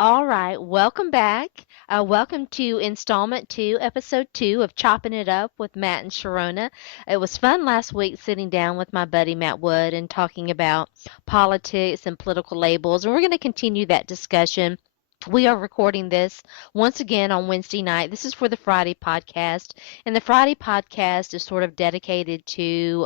All right, welcome back. Welcome to installment 2, episode 2 of Chopping It Up with Matt and Sharona. It was fun last week sitting down with my buddy Matt Wood and talking about politics and political labels, and we're going to continue that discussion. We are recording this once again on Wednesday night. This is for the Friday podcast, and the Friday podcast is sort of dedicated to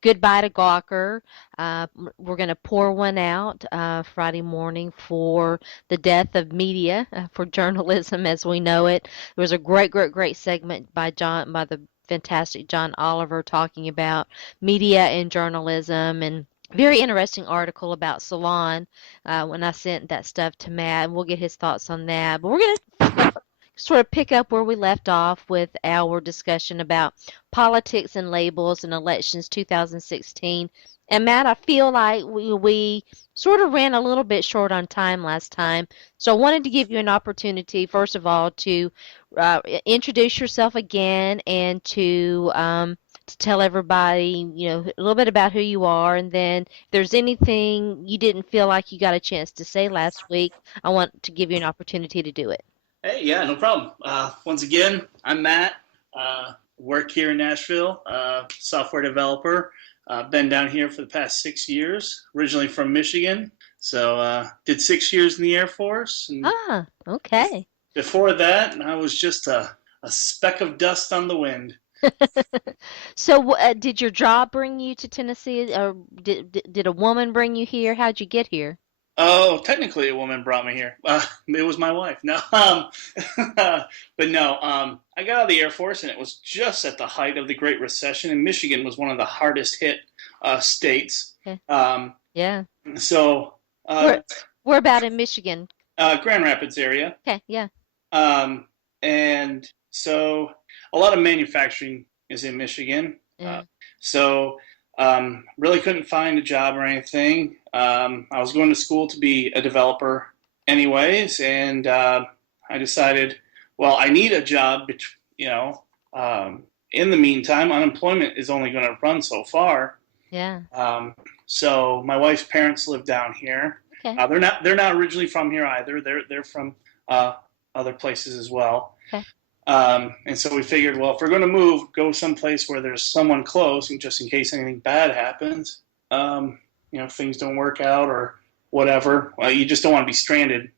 Goodbye to Gawker. We're going to pour one out Friday morning for the death of media, for journalism as we know it. There was a great segment by the fantastic John Oliver talking about media and journalism, and very interesting article about Salon when I sent that stuff to Matt, and we'll get his thoughts on that. But we're going to sort of pick up where we left off with our discussion about politics and labels and elections 2016. And Matt, I feel like we sort of ran a little bit short on time last time. So I wanted to give you an opportunity, first of all, to introduce yourself again and to tell everybody, a little bit about who you are. And then if there's anything you didn't feel like you got a chance to say last week, I want to give you an opportunity to do it. Hey, yeah, no problem. Once again, I'm Matt. Work here in Nashville, software developer. Been down here for the past 6 years, originally from Michigan. So did 6 years in the Air Force. And Okay. before that, I was just a speck of dust on the wind. So, did your job bring you to Tennessee, or did a woman bring you here? How'd you get here? Oh, technically a woman brought me here. It was my wife. No, but no, I got out of the Air Force, and it was just at the height of the Great Recession, and Michigan was one of the hardest hit states. Okay. Um, Yeah. so, Where, where about in Michigan? Grand Rapids area. Okay, yeah. And so a lot of manufacturing is in Michigan. Yeah. So really couldn't find a job or anything. I was going to school to be a developer anyways, and I decided, well, I need a job, in the meantime, unemployment is only going to run so far. Yeah. So my wife's parents live down here. Okay. They're not originally from here either. They're from other places as well. Okay. And so we figured, well, if we're going to move, go someplace where there's someone close, and just in case anything bad happens, things don't work out or whatever. Well, you just don't want to be stranded,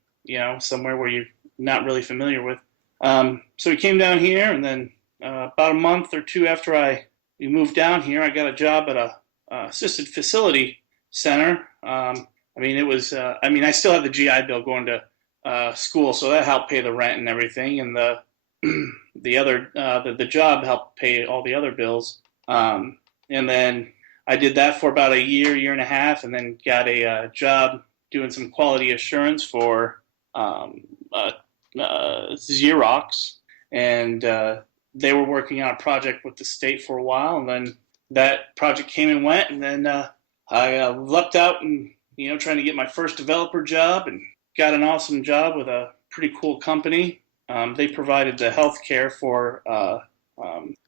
somewhere where you're not really familiar with. So we came down here, and then about a month or two after we moved down here, I got a job at a assisted facility center. I still had the GI Bill going to school, so that helped pay the rent and everything, and the job helped pay all the other bills. And then I did that for about a year and a half, and then got a job doing some quality assurance for Xerox, and they were working on a project with the state for a while, and then that project came and went, and then I leapt out and trying to get my first developer job, and got an awesome job with a pretty cool company. They provided the health care for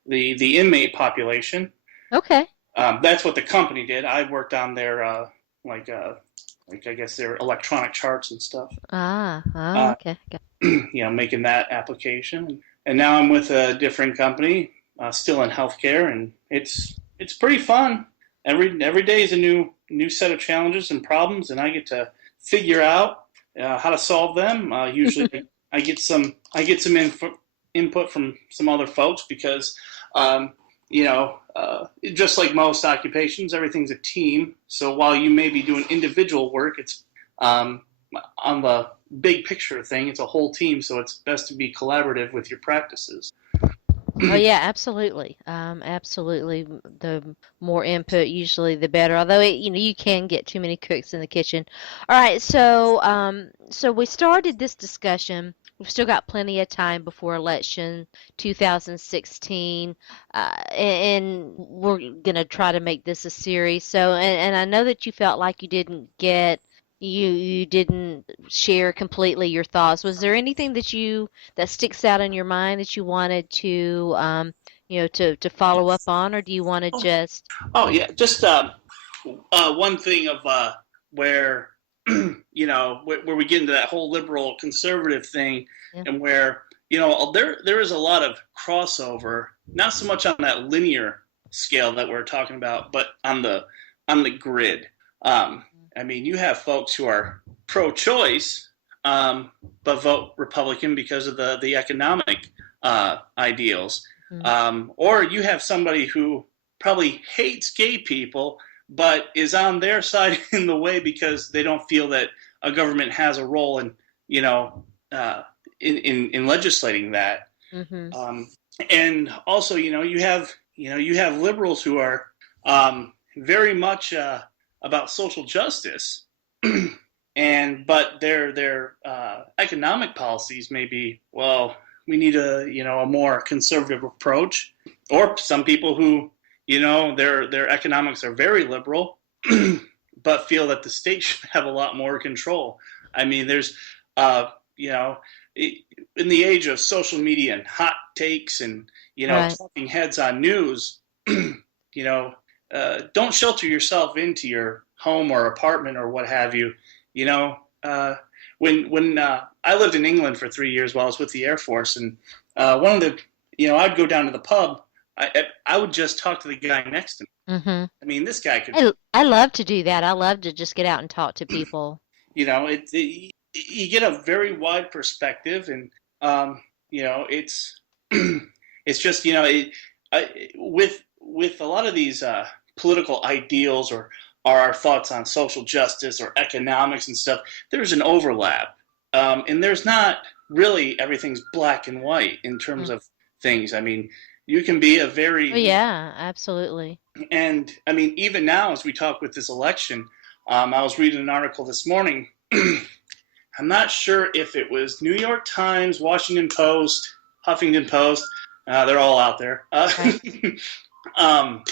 the inmate population. Okay. That's what the company did. I worked on their I guess their electronic charts and stuff. Okay. Making that application. And now I'm with a different company, still in healthcare, and it's pretty fun. Every day is a new set of challenges and problems, and I get to figure out how to solve them. Usually, I get some input from some other folks because, just like most occupations, everything's a team. So while you may be doing individual work, it's on the big picture thing, it's a whole team. So it's best to be collaborative with your practices. Oh yeah, absolutely. Absolutely. The more input, usually the better. Although you can get too many cooks in the kitchen. All right, so we started this discussion. We've still got plenty of time before election 2016, and we're gonna try to make this a series. So, and I know that you felt like you didn't share completely your thoughts. Was there anything that sticks out in your mind that you wanted to to follow up on, or do you want to just? Oh yeah, just one thing of where where we get into that whole liberal conservative thing, Yeah. and where there is a lot of crossover, not so much on that linear scale that we're talking about, but on the grid. I mean, you have folks who are pro-choice, but vote Republican because of the economic ideals, Mm-hmm. or you have somebody who probably hates gay people but is on their side in the way because they don't feel that a government has a role in you know uh, in legislating that. Mm-hmm. Um, and also, you have liberals who are very much about social justice, and but their economic policies may be, well, we need a more conservative approach, or some people who their economics are very liberal, but feel that the state should have a lot more control. I mean, there's uh, you know in the age of social media and hot takes and Right. talking heads on news, don't shelter yourself into your home or apartment or what have you. You know, when I lived in England for 3 years while I was with the Air Force, and one of the I'd go down to the pub. I would just talk to the guy next to me. Mm-hmm. I mean, this guy could, I love to do that. I love to just get out and talk to people. you get a very wide perspective, and it's it's just with a lot of these political ideals or our thoughts on social justice or economics and stuff. There's an overlap, and there's not really everything's black and white in terms Mm. of things. I mean, you can be a Oh very yeah, absolutely. and I mean, even now as we talk with this election, I was reading an article this morning. I'm not sure if it was New York Times, Washington Post, Huffington Post. They're all out there. Right. Um,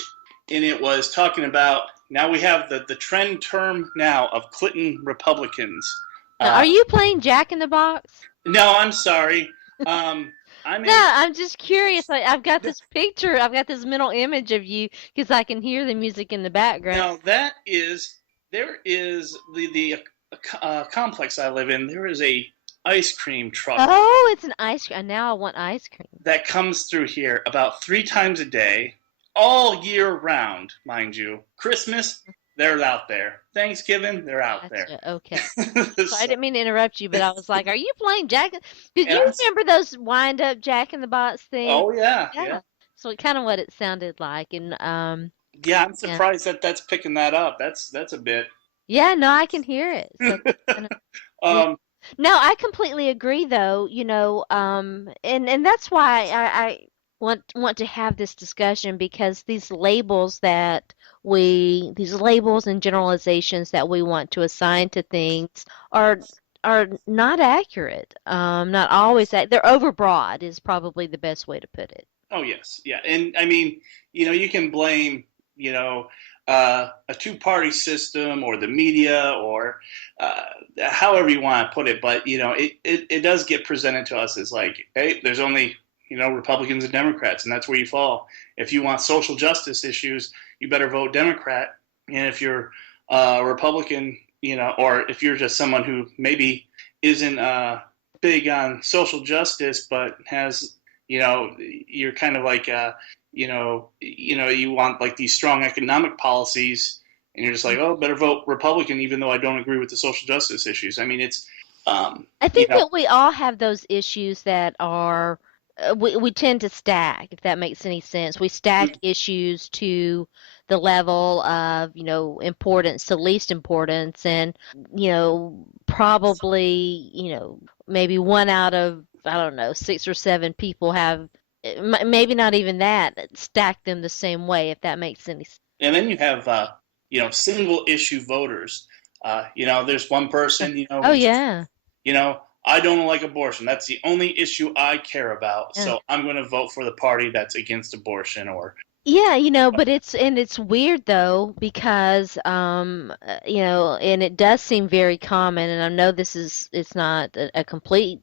and it was talking about, now we have the trend term now of Clinton Republicans. Now, are Uh, you playing Jack in the Box? no, I'm sorry. I'm No, in. I'm just curious. Like, I've got this picture, I've got this mental image of you because I can hear the music in the background. Now there is the complex I live in. There is a ice cream truck Oh, it's an ice cream. Now I want ice cream. that comes through here about 3 times a day, all year round, mind you. Christmas, they're out there. Thanksgiving, they're out there. Gotcha. Okay. So I So- didn't mean to interrupt you, but I was like, "Are you playing Jack?" Did and you remember those wind-up Jack in the Box things? oh yeah, yeah, Yeah. So it kind of what it sounded like, and yeah. I'm yeah, surprised that that's picking that up. That's a bit. yeah. No, I can hear it. So kind of, yeah. um, No, I completely agree, though. And that's why I want to have this discussion because these labels and generalizations that we want to assign to things are are not accurate. Not always they're overbroad is probably the best way to put it. oh yes, yeah, and I mean, you can blame, you know, a two-party system or the media or uh, however you want to put it, but it does get presented to us as like, hey, there's only Republicans and Democrats, and that's where you fall. If you want social justice issues, you better vote Democrat, and if you're a Republican, or if you're just someone who maybe isn't big on social justice, but has, you're kind of like, you want like these strong economic policies, and you're just like, oh, better vote Republican, even though I don't agree with the social justice issues. I mean, it's, I you think know, that we all have those issues that are we tend to stack, if that makes any sense. We stack issues to the level of, importance to least importance and, probably, maybe one out of, I don't know, six or seven people have maybe not even that stack them the same way, if that makes any sense. and then you have, single issue voters. There's one person, Oh who's just, yeah. I don't like abortion. That's the only issue I care about. Yeah. So I'm going to vote for the party that's against abortion. Or Yeah, but it's weird though because and it does seem very common and I know it's not a complete,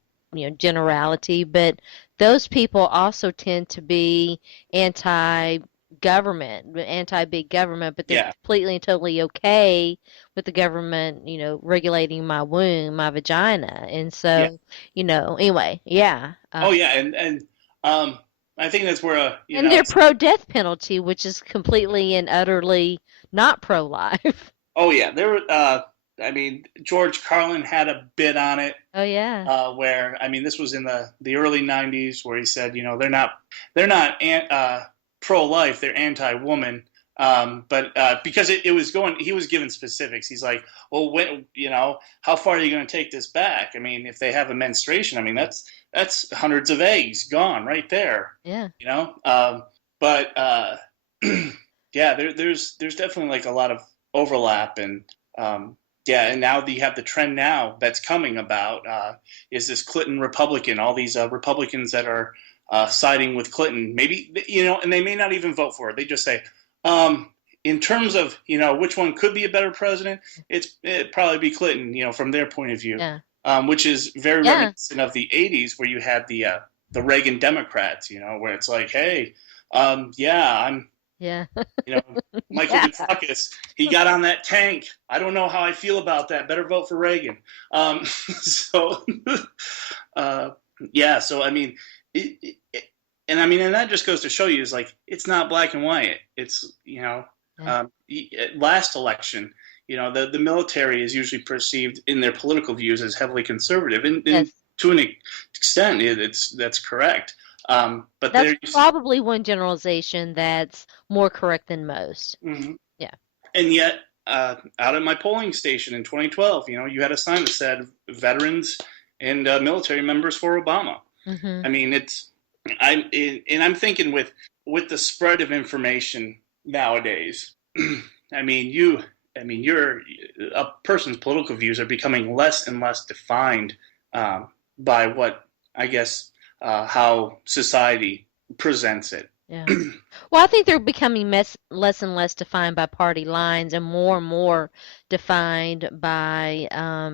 generality, but those people also tend to be anti-abortion government, anti-big government, but they're Yeah, completely and totally okay with the government, regulating my womb, my vagina. And yeah. so, anyway, yeah. Oh yeah, and um, I think that's where And they're pro-death penalty, which is completely and utterly not pro-life. oh yeah, there were. I mean, George Carlin had a bit on it Oh yeah. where I mean, this was in the early '90s, where he said, they're not pro-life, they're anti-woman. But because it was going, he was given specifics. He's like, well, when, how far are you going to take this back? I mean, if they have a menstruation, I mean, that's hundreds of eggs gone right there. Yeah. You know, but yeah, there's definitely like a lot of overlap um, yeah, and now you have the trend now that's coming about is this Clinton Republican, all these Republicans that are siding with Clinton, maybe, and they may not even vote for it. They just say, in terms of, which one could be a better president, it'd probably be Clinton, from their point of view, Yeah. which is very Yeah. reminiscent of the 80s where you had the Reagan Democrats, where it's like, hey, yeah, I'm Yeah. you know, Michael Yeah. Dukakis, he got on that tank. I don't know how I feel about that. Better vote for Reagan. So, uh, yeah. So I mean, and that just goes to show you is like it's not black and white. It's Yeah. last election, the military is usually perceived in their political views as heavily conservative, and Yes. to an extent, that's correct. But That's there, probably one generalization that's more correct than most. mhm. Yeah. And yet, out at my polling station in 2012, you had a sign that said "Veterans and military members for Obama." Mhm. I mean, I'm thinking with the spread of information nowadays. Your a person's political views are becoming less and less defined by what I guess how society presents it. Yeah. Well, I think they're becoming less and less defined by party lines and more defined by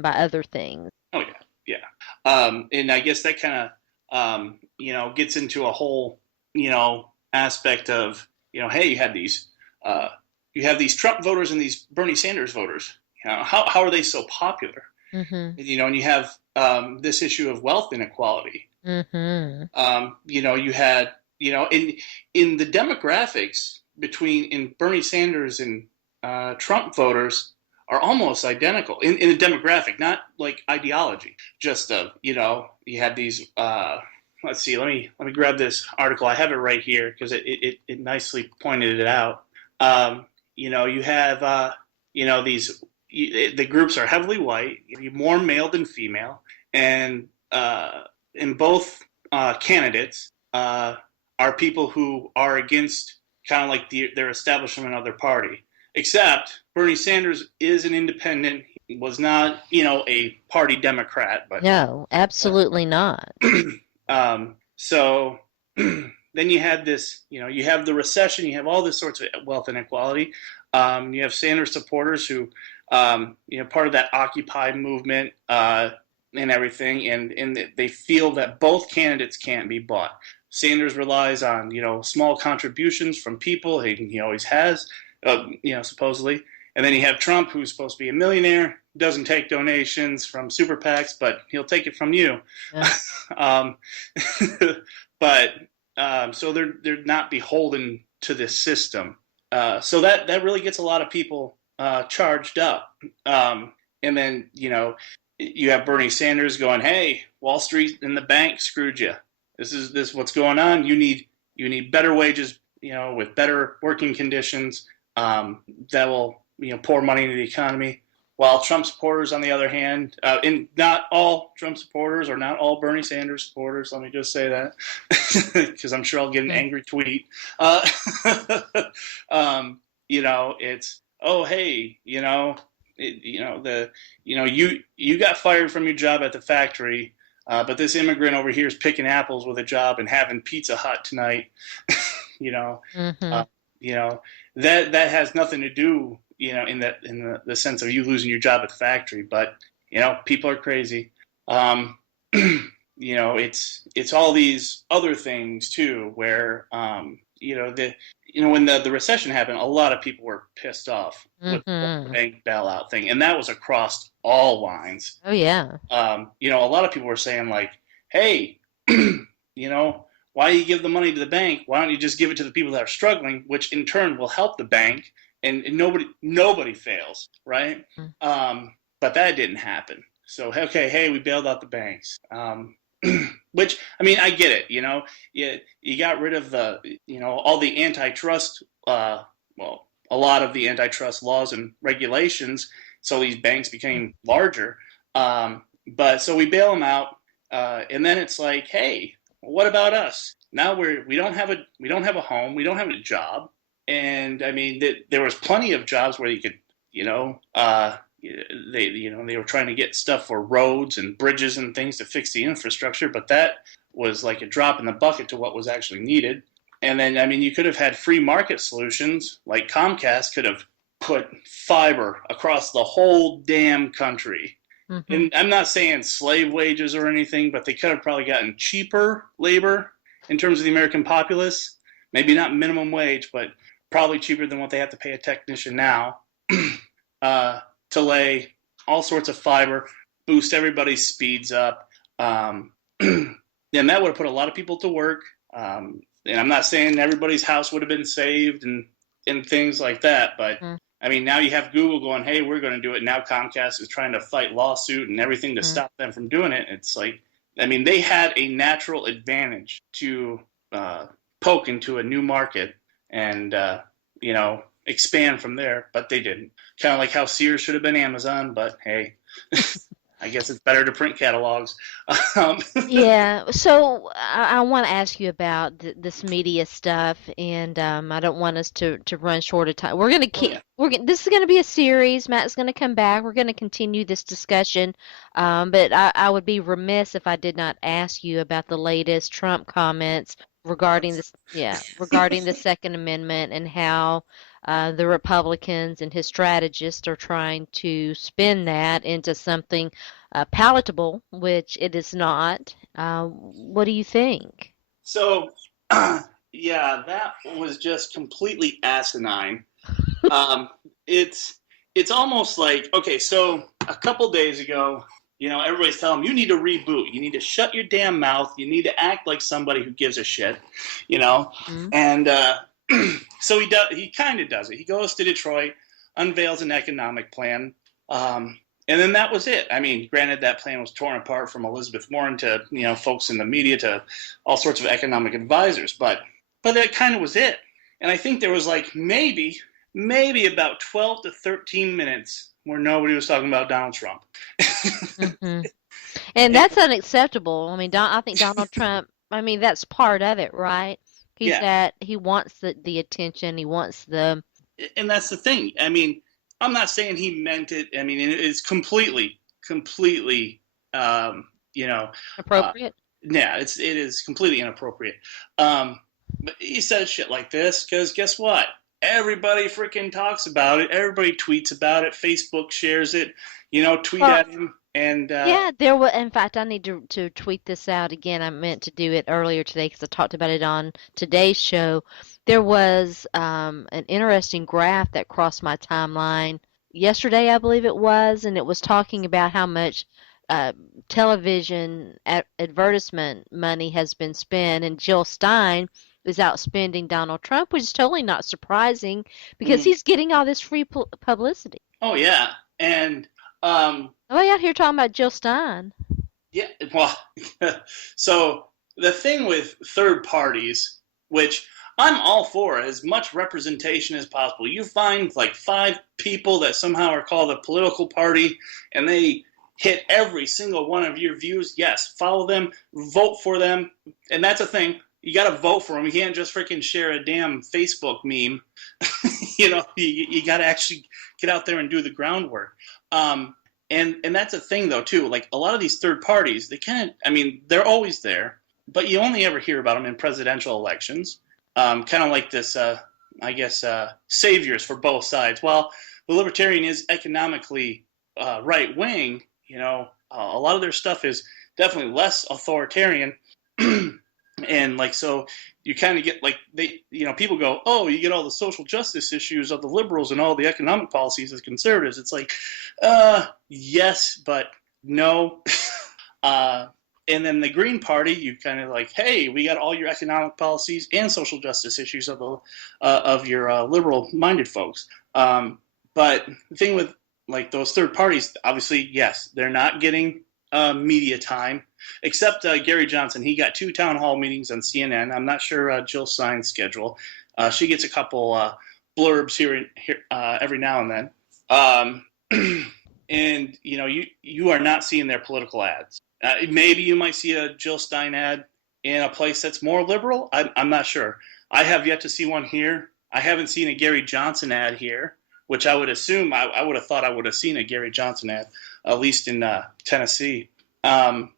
other things. Oh yeah, yeah. And I guess that kind of gets into a whole aspect of hey, uh, you have these Trump voters and these Bernie Sanders voters. How are they so popular? Mhm. And you have this issue of wealth inequality. Mhm. You had in the demographics between in Bernie Sanders and Trump voters are almost identical in the demographic, not like ideology. Just you had these. Let's see. Let me grab this article. I have it right here because it nicely pointed it out. You have these. The groups are heavily white, more male than female, and in both candidates are people who are against kind of like their establishment of their party. Except Bernie Sanders is an independent. He was not, a party Democrat, No, absolutely not. so then you had this, you have the recession, you have all this sorts of wealth inequality. You have Sanders supporters who, part of that Occupy movement and everything, and they feel that both candidates can't be bought. Sanders relies on small contributions from people. He always has, supposedly. And then you have Trump, who's supposed to be a millionaire, doesn't take donations from super PACs, but he'll take it from you. Yeah. um, but so they're not beholden to this system. So that really gets a lot of people charged up. And then you have Bernie Sanders going, "Hey, Wall Street and the bank screwed you. This is what's going on. You need better wages, with better working conditions that will pour money into the economy." While Trump supporters, on the other hand, and not all Trump supporters or not all Bernie Sanders supporters, let me just say that, because I'm sure I'll get an Yeah. angry tweet. It's hey, you got fired from your job at the factory, but this immigrant over here is picking apples with a job and having Pizza Hut tonight. you know, uh, Mhm. you know that has nothing to do, in the sense of you losing your job at the factory. But people are crazy. It's all these other things too, where when the recession happened, a lot of people were pissed off with the whole Mhm. bank bailout thing, and that was across all lines. Oh yeah. A lot of people were saying like, "Hey, why do you give the money to the bank? Why don't you just give it to the people that are struggling, which in turn will help the bank, and nobody fails, right?" Mm. But that didn't happen. So okay, hey, we bailed out the banks. Which I mean, I get it. You got rid of all the antitrust. Well, a lot of the antitrust laws and regulations, so these banks became larger. But so we bail them out, and then it's like, hey, what about us? Now we don't have a home, we don't have a job, and I mean there was plenty of jobs where you could, you know, they were trying to get stuff for roads and bridges and things to fix the infrastructure, but that was like a drop in the bucket to what was actually needed. And then I mean you could have had free market solutions like Comcast could have put fiber across the whole damn country. Mhm. And I'm not saying slave wages or anything, but they could have probably gotten cheaper labor in terms of the American populace. Maybe not minimum wage, but probably cheaper than what they have to pay a technician now. uh, to lay all sorts of fiber, boost everybody's speeds up. And that would have put a lot of people to work. And I'm not saying everybody's house would have been saved and things like that, but Mhm. I mean, now you have Google going, hey, we're going to do it. Now Comcast is trying to fight lawsuit and everything to Mhm. stop them from doing it. It's like, I mean, they had a natural advantage to poke into a new market and, expand from there, but they didn't. Kind of like how Sears should have been Amazon, but hey, I guess it's better to print catalogs. um, Yeah, so I want to ask you about this media stuff, and I don't want us to run short of time. We're gonna oh, keep yeah. this is gonna be a series. Matt's gonna come back. We're gonna continue this discussion, but I would be remiss if I did not ask you about the latest Trump comments regarding this. Yeah, regarding the Second Amendment and how the Republicans and his strategists are trying to spin that into something palatable, which it is not. What do you think? So, yeah, that was just completely asinine. Um, it's it's almost like okay, so a couple days ago, everybody's telling him you need to reboot, you need to shut your damn mouth, you need to act like somebody who gives a shit, you know, Mm, and so he does. He kind of does it. He goes to Detroit, unveils an economic plan. Um, and then that was it. I mean, granted, that plan was torn apart from Elizabeth Warren to folks in the media to all sorts of economic advisors, but that kind of was it. And I think there was like maybe about 12 to 13 minutes where nobody was talking about Donald Trump. hmm And And, that's unacceptable. I mean, I think Donald Trump, I mean, that's part of it, right? yeah, He wants the attention, he wants the and that's the thing. I mean, I'm not saying he meant it. I mean, it's completely, um, you know, uh, appropriate. yeah, it is completely inappropriate. But he says shit like this because guess what? Everybody freaking talks about it. Everybody tweets about it. Facebook shares it. Tweet Well, at him and yeah, there was, in fact, I need to tweet this out again. I meant to do it earlier today because I talked about it on today's show. There was an interesting graph that crossed my timeline yesterday, I believe it was, and it was talking about how much uh, television advertisement money has been spent, and Jill Stein is outspending Donald Trump, which is totally not surprising because mm, he's getting all this free publicity. oh yeah, and um, Oh, out here talking about Jill Stein. yeah, well, so the thing with third parties, which I'm all for, as much representation as possible. You find like five people that somehow are called a political party, and they hit every single one of your views. Yes, follow them, vote for them, and that's a thing. You got to vote for them. You can't just freaking share a damn Facebook meme. You got to actually get out there and do the groundwork. Um, and that's a thing though too. Like a lot of these third parties, they kind of, I mean, they're always there, but you only ever hear about them in presidential elections. Kind of like this, I guess, saviors for both sides. While the libertarian is economically right wing, a lot of their stuff is definitely less authoritarian. And like, so you kind of get like people go, oh, you get all the social justice issues of the liberals and all the economic policies as conservatives. It's like, yes, but no. uh, and then the Green Party, you kind of like, hey, we got all your economic policies and social justice issues of your liberal-minded folks. But the thing with like those third parties, obviously, yes, they're not getting media time, except Gary Johnson. He got 2 town hall meetings on CNN. I'm not sure Jill Stein's schedule. She gets a couple blurbs here every now and then. And you are not seeing their political ads. Maybe you might see a Jill Stein ad in a place that's more liberal. I'm not sure. I have yet to see one here. I haven't seen a Gary Johnson ad here, which I would assume I would have thought I would have seen a Gary Johnson ad, at least in Tennessee. And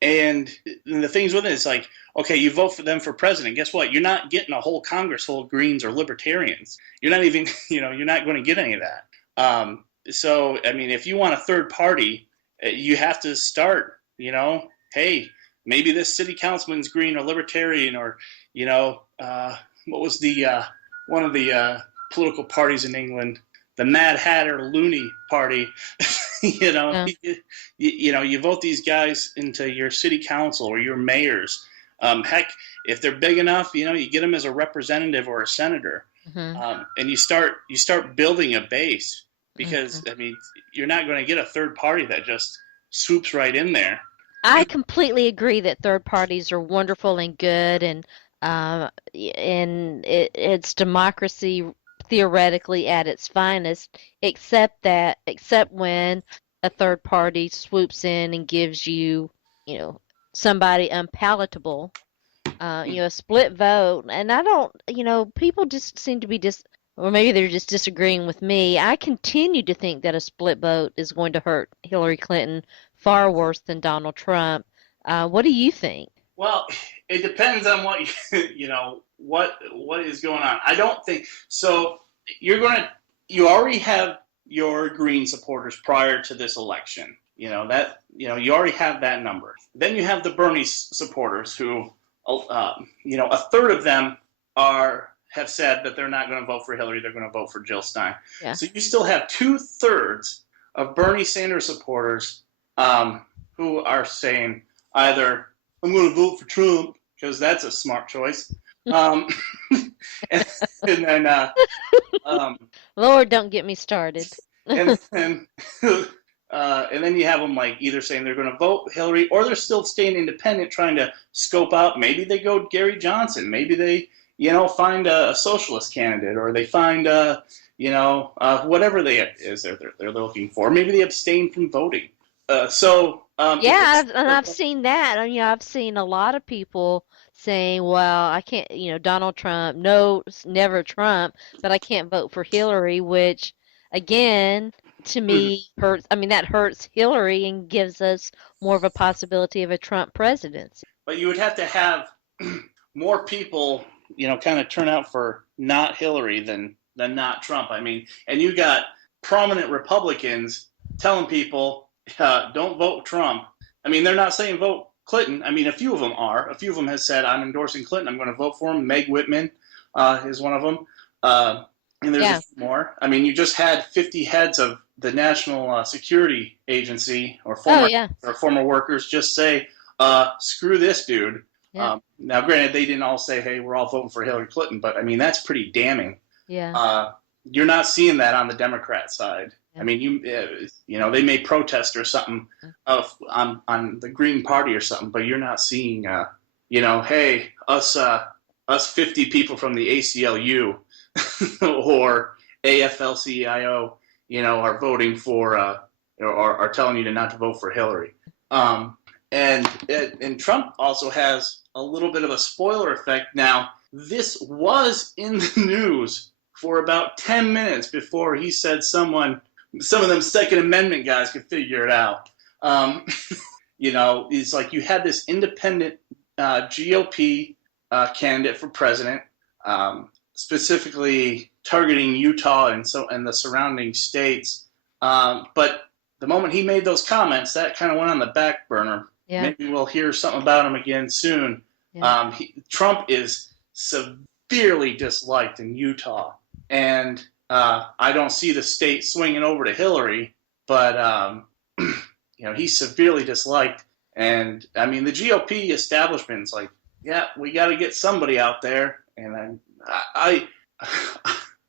the things with it is like, okay, you vote for them for president. Guess what? You're not getting a whole Congress full of Greens or Libertarians. You're not even, you're not going to get any of that. So, I mean, if you want a third party, you have to start, hey, maybe this city councilman's Green or Libertarian, or, what was the one of the political parties in England, the Mad Hatter Looney Party. Yeah. You vote these guys into your city council or your mayors. Heck, if they're big enough, you get them as a representative or a senator, and you start building a base. Because, I mean, you're not going to get a third party that just swoops right in there. I completely agree that third parties are wonderful and good, and it's democracy theoretically at its finest, except when a third party swoops in and gives you, somebody unpalatable, a split vote. And I don't, people just seem to be or maybe they're just disagreeing with me. I continue to think that a split vote is going to hurt Hillary Clinton far worse than Donald Trump. What do you think? Well, it depends on what what is going on. I don't think so. You already have your Green supporters prior to this election. You already have that number. Then you have the Bernie supporters who, a third of them have said that they're not going to vote for Hillary, they're going to vote for Jill Stein. Yeah. So you still have 2/3 of Bernie Sanders supporters who are saying either, I'm going to vote for Trump, because that's a smart choice. And then, Lord, don't get me started. and then you have them like either saying they're going to vote Hillary, or they're still staying independent, trying to scope out. Maybe they go Gary Johnson. Maybe they find a socialist candidate, or they find, whatever they're looking for. Maybe they abstain from voting. Yeah, I've seen that. I've seen a lot of people saying, well, I can't, Donald Trump, no, never Trump, but I can't vote for Hillary, which, again, to me, hurts. I mean, that hurts Hillary and gives us more of a possibility of a Trump presidency. But you would have to have more people kind of turn out for not Hillary than not Trump. I mean, and you got prominent Republicans telling people, don't vote Trump. I mean, they're not saying vote Clinton. I mean, a few of them are. A few of them have said, I'm endorsing Clinton. I'm going to vote for him. Meg Whitman is one of them. And there's a few more. I mean, you just had 50 heads of the National Security Agency or former workers just say, screw this dude. Yeah. Now, granted, they didn't all say, hey, we're all voting for Hillary Clinton, but I mean, that's pretty damning. Yeah. You're not seeing that on the Democrat side. Yeah. I mean, they may protest or something on the Green Party or something, but you're not seeing, hey, us 50 people from the ACLU or AFL-CIO, are voting for, or are telling you not to vote for Hillary. And Trump also has a little bit of a spoiler effect. Now, this was in the news for about 10 minutes before he said some of them Second Amendment guys could figure it out. It's like you had this independent GOP candidate for president, specifically targeting Utah and the surrounding states. But the moment he made those comments, that kind of went on the back burner. Yeah. Maybe we'll hear something about him again soon. Yeah. Trump is severely disliked in Utah, and I don't see the state swinging over to Hillary, but he's severely disliked. And I mean, the GOP establishment's like, yeah, we got to get somebody out there, and I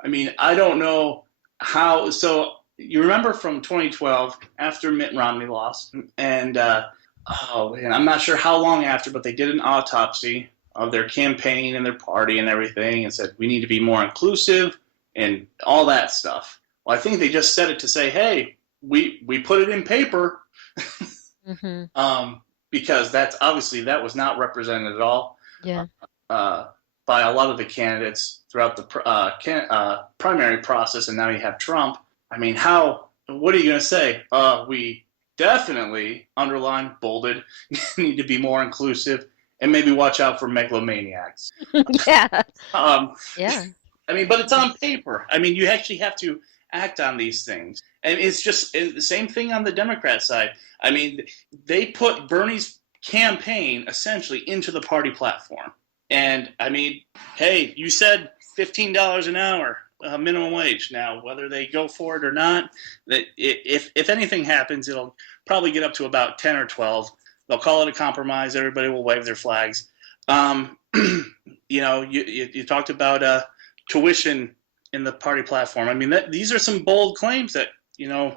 mean, I don't know how. So you remember from 2012 after Mitt Romney lost, and oh man, I'm not sure how long after, but they did an autopsy of their campaign and their party and everything, and said we need to be more inclusive and all that stuff. Well, I think they just said it to say, hey, we put it in paper, Mhm. because that's obviously that was not represented at all. Yeah. Uh, by a lot of the candidates throughout the primary process, and now you have Trump. I mean, how? What are you going to say? We definitely underline, bolded, need to be more inclusive, and maybe watch out for megalomaniacs. Yeah. Um, Yeah. I mean, but it's on paper. I mean, you actually have to act on these things, and it's just the same thing on the Democrat side. I mean, they put Bernie's campaign essentially into the party platform. And I mean, hey, you said $15 an hour minimum wage. Now, whether they go for it or not, that if anything happens, it'll probably get up to about 10 or 12. They'll call it a compromise. Everybody will wave their flags. You talked about tuition in the party platform. I mean, these are some bold claims that a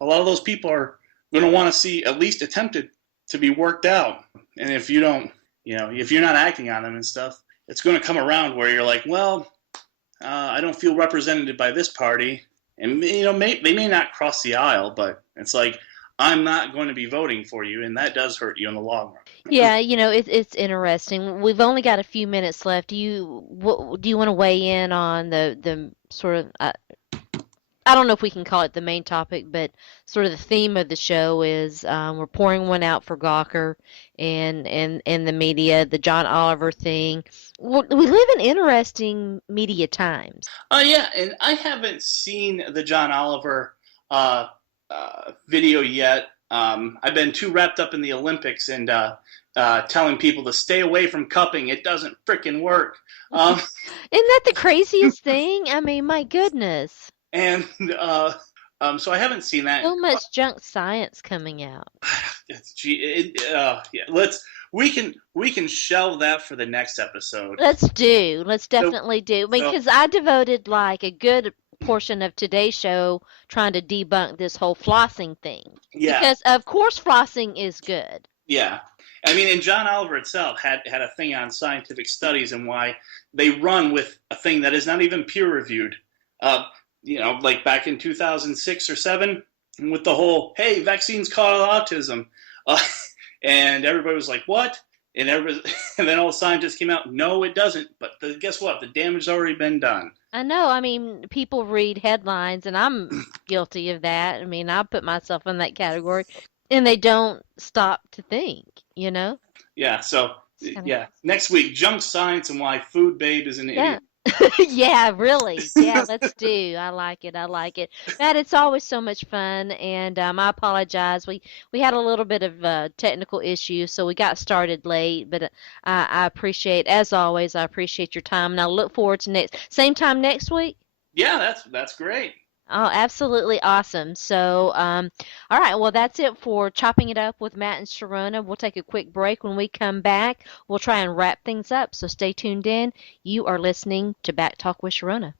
lot of those people are going to want to see at least attempted to be worked out. And if you don't, if you're not acting on them and stuff, it's going to come around where you're like, well, I don't feel represented by this party, and they may not cross the aisle, but it's like I'm not going to be voting for you, and that does hurt you in the long run. Yeah, it's interesting. We've only got a few minutes left. Do you want to weigh in on the sort of I don't know if we can call it the main topic, but sort of the theme of the show is we're pouring one out for Gawker and the media, the John Oliver thing. We live in interesting media times. Yeah, and I haven't seen the John Oliver video yet. I've been too wrapped up in the Olympics and telling people to stay away from cupping. It doesn't frickin' work. Um, Isn't that the craziest thing? I mean, my goodness. and so I haven't seen that. So much junk science coming out. Yeah, we can shelve that for the next episode. Let's So, definitely do. so Because I devoted like a good portion of today's show trying to debunk this whole flossing thing. yeah, Because of course flossing is good. yeah. I mean, and John Oliver itself had a thing on scientific studies and why they run with a thing that is not even peer reviewed. Like back in 2006 or 7 with the whole, hey, vaccines cause autism. Uh, and everybody was like, what? And and then all the scientists came out, no, it doesn't. But guess what? The damage has already been done. I know. I mean, people read headlines, and I'm guilty of that. I mean, I put myself in that category, and they don't stop to think, you know? Yeah, so, It's kind of, yeah. Next week, junk science and why Food Babe is an yeah. idiot. Yeah, really. Yeah, let's do. I like it. I like it. Matt, it's always so much fun, and I apologize. We had a little bit of technical issues, so we got started late. But I appreciate, as always, I appreciate your time, and I look forward to next same time next week. Yeah, that's great. Oh, absolutely awesome. So, all right. Well, that's it for Chopping It Up with Matt and Sharona. We'll take a quick break. When we come back, we'll try and wrap things up. So stay tuned in. You are listening to Back Talk with Sharona.